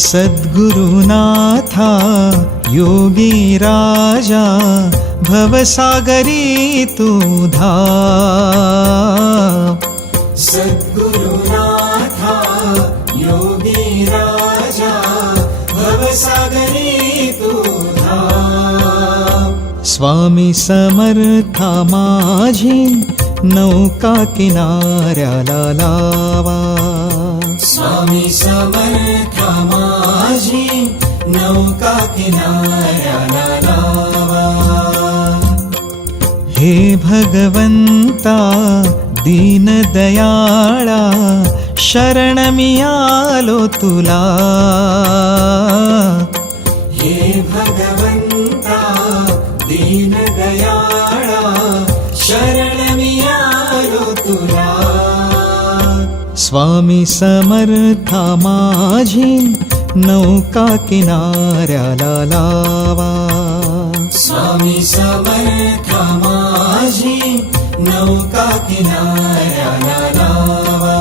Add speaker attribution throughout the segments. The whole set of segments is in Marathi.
Speaker 1: सद्गुरुनाथा योगी राजा भवसागरी तू धाव सद्गुरुनाथा योगी राजा भवसागरी तू धाव स्वामी समर्था माझी नौका किनाऱ्याला लावा। स्वामी समर्था माझी नौका किनाऱ्याला लावा. हे भगवंता दीनदयाळा शरणमि आलो तुला. स्वामी समर्था माझी नौका किनाऱ्याला लावा. स्वामी समर्था माझी नौका किनाऱ्याला लावा.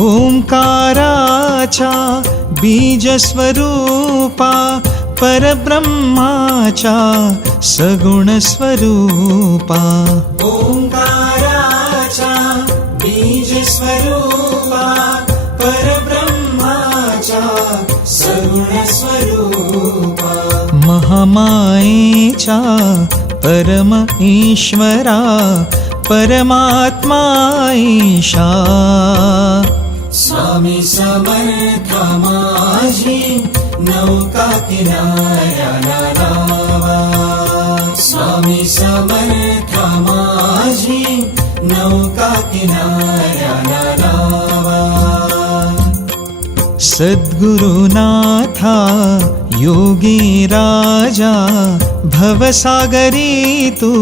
Speaker 1: ओंकाराच्या बीजस्वरूपा परब्रह्माच्या सगुण स्वरूपा. ओंकाराच्या बीजस्वरूपा परब्रह्माच्या सगुण स्वरूपा. महामायेच्या परम ईश्वरा परमात्मा ईशा स्वामी समर्था माझी नौका किनाऱ्याला लावा. स्वामी समर्था माझी नौका किनाऱ्याला लावा सद्गुरुनाथा योगी राजा भवसागरी तू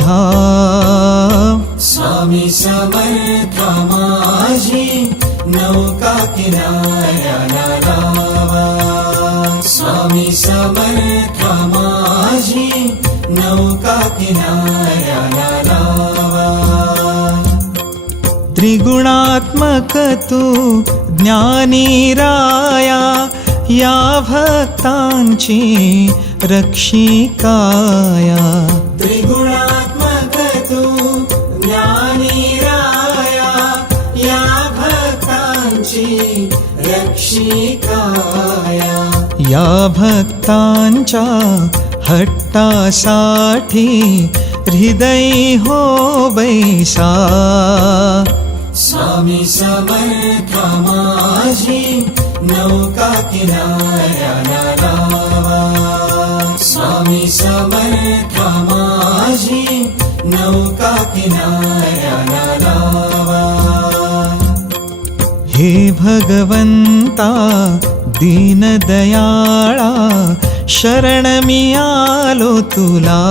Speaker 1: धाव स्वामी समर्था माझी नौका किनाऱ्याला लावा। स्वामी समर्था माझी नौका किनाऱ्याला त्रिगुणात्मक तू ज्ञानी राया या भक्तांची रक्षिकाया। त्रिगुणात्मक तू ज्ञानी राया या भक्तांची रक्षिकाया। या भक्तांच्या हट्टासाठी हृदय हो बैसा स्वामी समर्था माझी नौका किनाऱ्याला लावा. स्वामी समर्था माझी नौका किनाऱ्याला लावा. हे भगवंता दीनदयाळा शरणमि आलो तुला.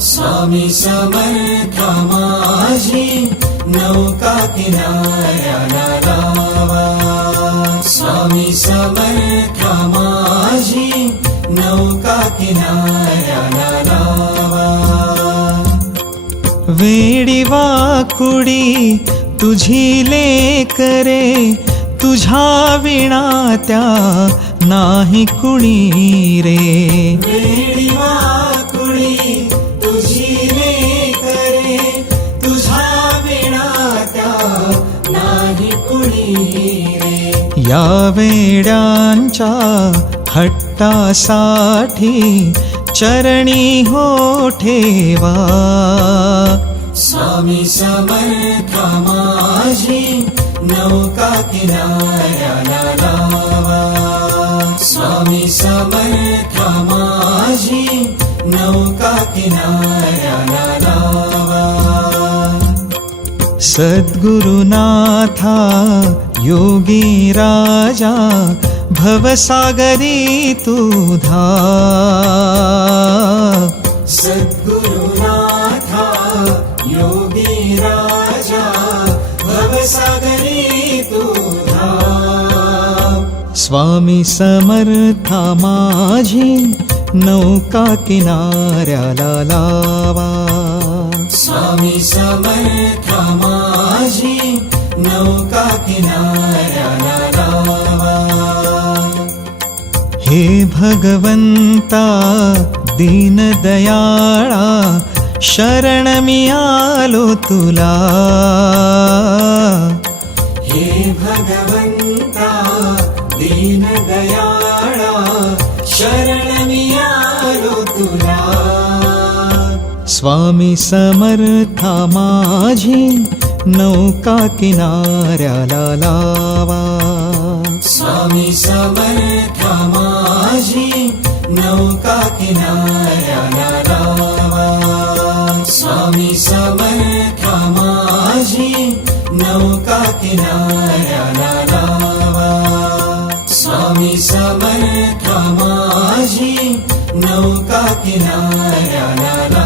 Speaker 1: स्वामी समर्था माझी नौका किनाऱ्याला लावा स्वामी समर्था माझी नौका किनाऱ्याला लावा वेडी वाकुडी तुझी लेकरे तुझ्या विणा त्या नाही कुणी रे. या वेड्यांच्या हट्टासाठी चरणी हो ठेवा स्वामी समर्थ माझी नौका किनाऱ्याला लावा. स्वामी समर्थ माझी नौका किनाऱ्याला सद्गुरुनाथा योगी राजा भवसागरी तू सद्गुरुनाथा योगी राजा भवसागरी तू स्वामी समर्था माझी नौका किनाऱ्याला लावा. स्वामी समर्थ माझी नौका किनाऱ्याला लावा. हे भगवन्ता दीनदयाळा शरण मियालो तुला. स्वामी समर्था माझी नौका किनाऱ्याला लावा. स्वामी समर्था माझी नौका किनाऱ्याला लावा. स्वामी समर्था माझी नौका किनाऱ्याला लावा. स्वामी समर्था माझी नौका किनारा